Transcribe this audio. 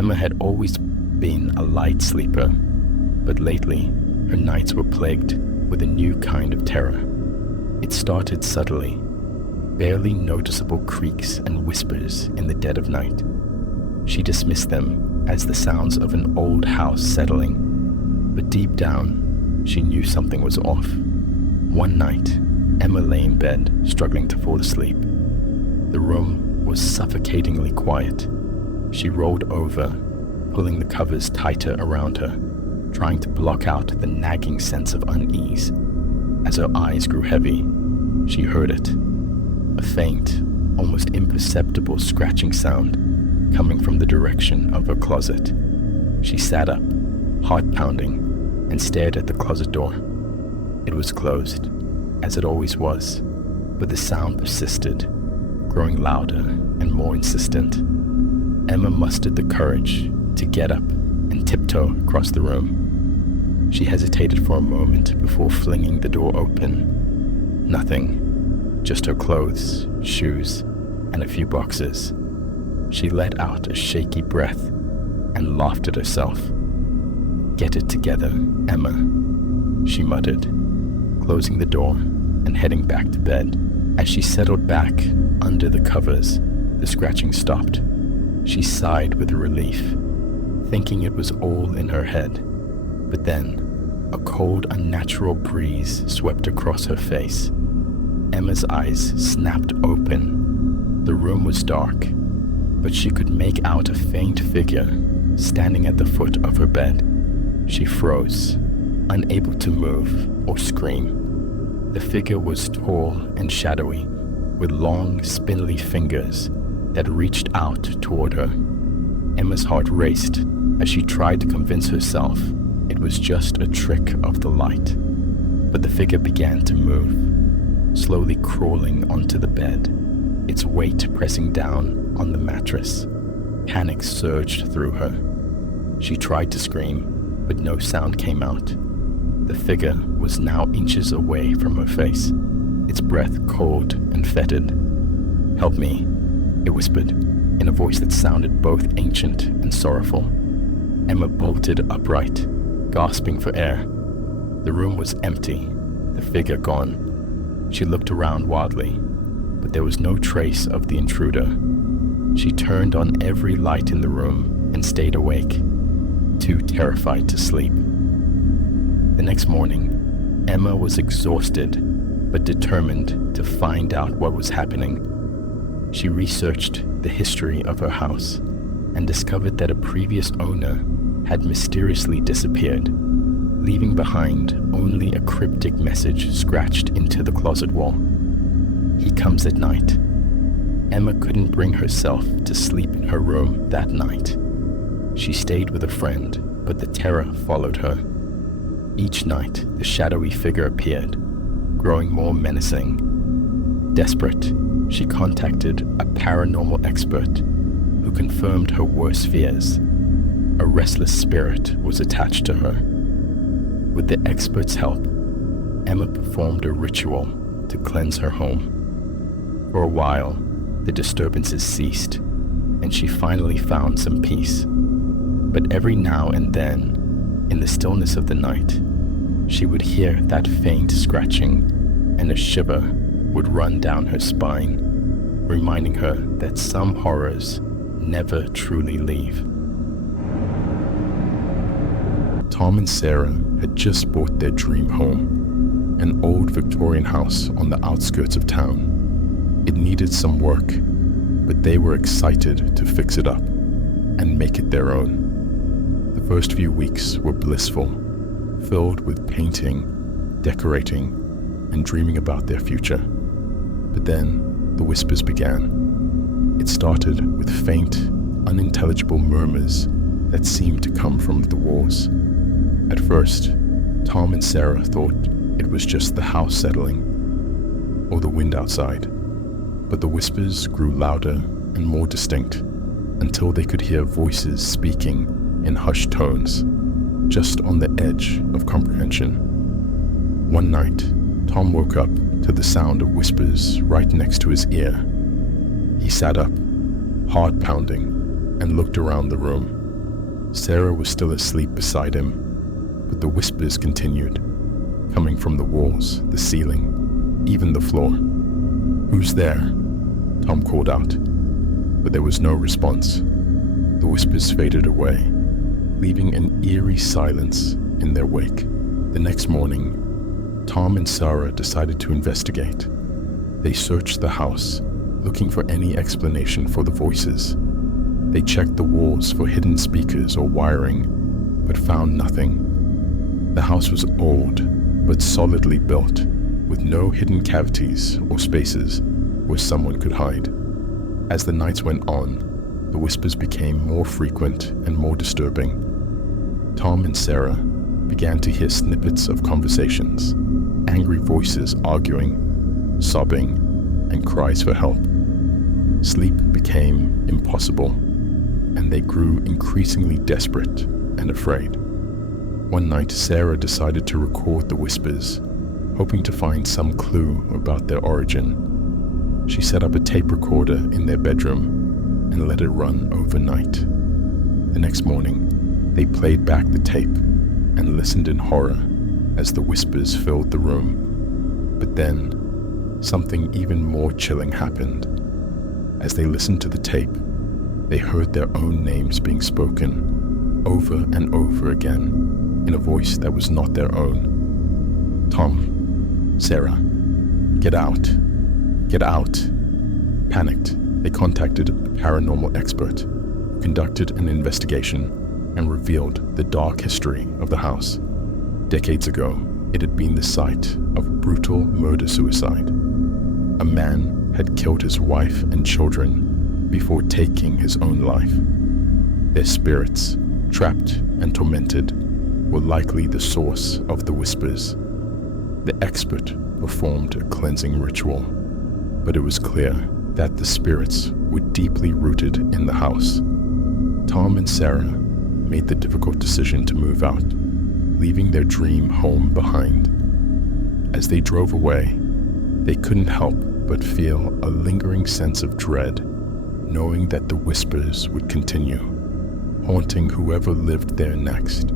Emma had always been a light sleeper, but lately her nights were plagued with a new kind of terror. It started subtly, barely noticeable creaks and whispers in the dead of night. She dismissed them as the sounds of an old house settling, but deep down, she knew something was off. One night, Emma lay in bed, struggling to fall asleep. The room was suffocatingly quiet. She rolled over, pulling the covers tighter around her, trying to block out the nagging sense of unease. As her eyes grew heavy, she heard it. A faint, almost imperceptible scratching sound coming from the direction of her closet. She sat up, heart pounding, and stared at the closet door. It was closed, as it always was, but the sound persisted, growing louder and more insistent. Emma mustered the courage to get up and tiptoe across the room. She hesitated for a moment before flinging the door open. Nothing, just her clothes, shoes, and a few boxes. She let out a shaky breath and laughed at herself. "Get it together, Emma," she muttered, closing the door and heading back to bed. As she settled back under the covers, the scratching stopped. She sighed with relief, thinking it was all in her head. But then, a cold, unnatural breeze swept across her face. Emma's eyes snapped open. The room was dark, but she could make out a faint figure standing at the foot of her bed. She froze, unable to move or scream. The figure was tall and shadowy, with long, spindly fingers that reached out toward her. Emma's heart raced as she tried to convince herself it was just a trick of the light. But the figure began to move, slowly crawling onto the bed, its weight pressing down on the mattress. Panic surged through her. She tried to scream, but no sound came out. The figure was now inches away from her face, its breath cold and fetid. "Help me," it whispered, in a voice that sounded both ancient and sorrowful. Emma bolted upright, gasping for air. The room was empty, the figure gone. She looked around wildly, but there was no trace of the intruder. She turned on every light in the room and stayed awake, too terrified to sleep. The next morning, Emma was exhausted but determined to find out what was happening. She researched the history of her house and discovered that a previous owner had mysteriously disappeared, leaving behind only a cryptic message scratched into the closet wall. "He comes at night." Emma couldn't bring herself to sleep in her room that night. She stayed with a friend, but the terror followed her. Each night, the shadowy figure appeared, growing more menacing. Desperate, she contacted a paranormal expert who confirmed her worst fears. A restless spirit was attached to her. With the expert's help, Emma performed a ritual to cleanse her home. For a while, the disturbances ceased, and she finally found some peace. But every now and then, in the stillness of the night, she would hear that faint scratching, and a shiver would run down her spine, reminding her that some horrors never truly leave. Tom and Sarah had just bought their dream home, an old Victorian house on the outskirts of town. It needed some work, but they were excited to fix it up and make it their own. The first few weeks were blissful, filled with painting, decorating, and dreaming about their future. But then the whispers began. It started with faint, unintelligible murmurs that seemed to come from the walls. At first, Tom and Sarah thought it was just the house settling, or the wind outside. But the whispers grew louder and more distinct, until they could hear voices speaking in hushed tones, just on the edge of comprehension. One night, Tom woke up to the sound of whispers right next to his ear. He sat up, heart pounding, and looked around the room. Sarah was still asleep beside him, but the whispers continued, coming from the walls, the ceiling, even the floor. "Who's there?" Tom called out, but there was no response. The whispers faded away, leaving an eerie silence in their wake. The next morning, Tom and Sarah decided to investigate. They searched the house, looking for any explanation for the voices. They checked the walls for hidden speakers or wiring, but found nothing. The house was old, but solidly built, with no hidden cavities or spaces where someone could hide. As the nights went on, the whispers became more frequent and more disturbing. Tom and Sarah began to hear snippets of conversations, angry voices arguing, sobbing, and cries for help. Sleep became impossible, and they grew increasingly desperate and afraid. One night, Sarah decided to record the whispers, hoping to find some clue about their origin. She set up a tape recorder in their bedroom and let it run overnight. The next morning, they played back the tape and listened in horror as the whispers filled the room. But then, something even more chilling happened. As they listened to the tape, they heard their own names being spoken over and over again in a voice that was not their own. "Tom, Sarah, get out, get out." Panicked, they contacted a paranormal expert who conducted an investigation and revealed the dark history of the house. Decades ago, it had been the site of brutal murder-suicide. A man had killed his wife and children before taking his own life. Their spirits, trapped and tormented, were likely the source of the whispers. The expert performed a cleansing ritual, but it was clear that the spirits were deeply rooted in the house. Tom and Sarah made the difficult decision to move out, leaving their dream home behind. As they drove away, they couldn't help but feel a lingering sense of dread, knowing that the whispers would continue, haunting whoever lived there next.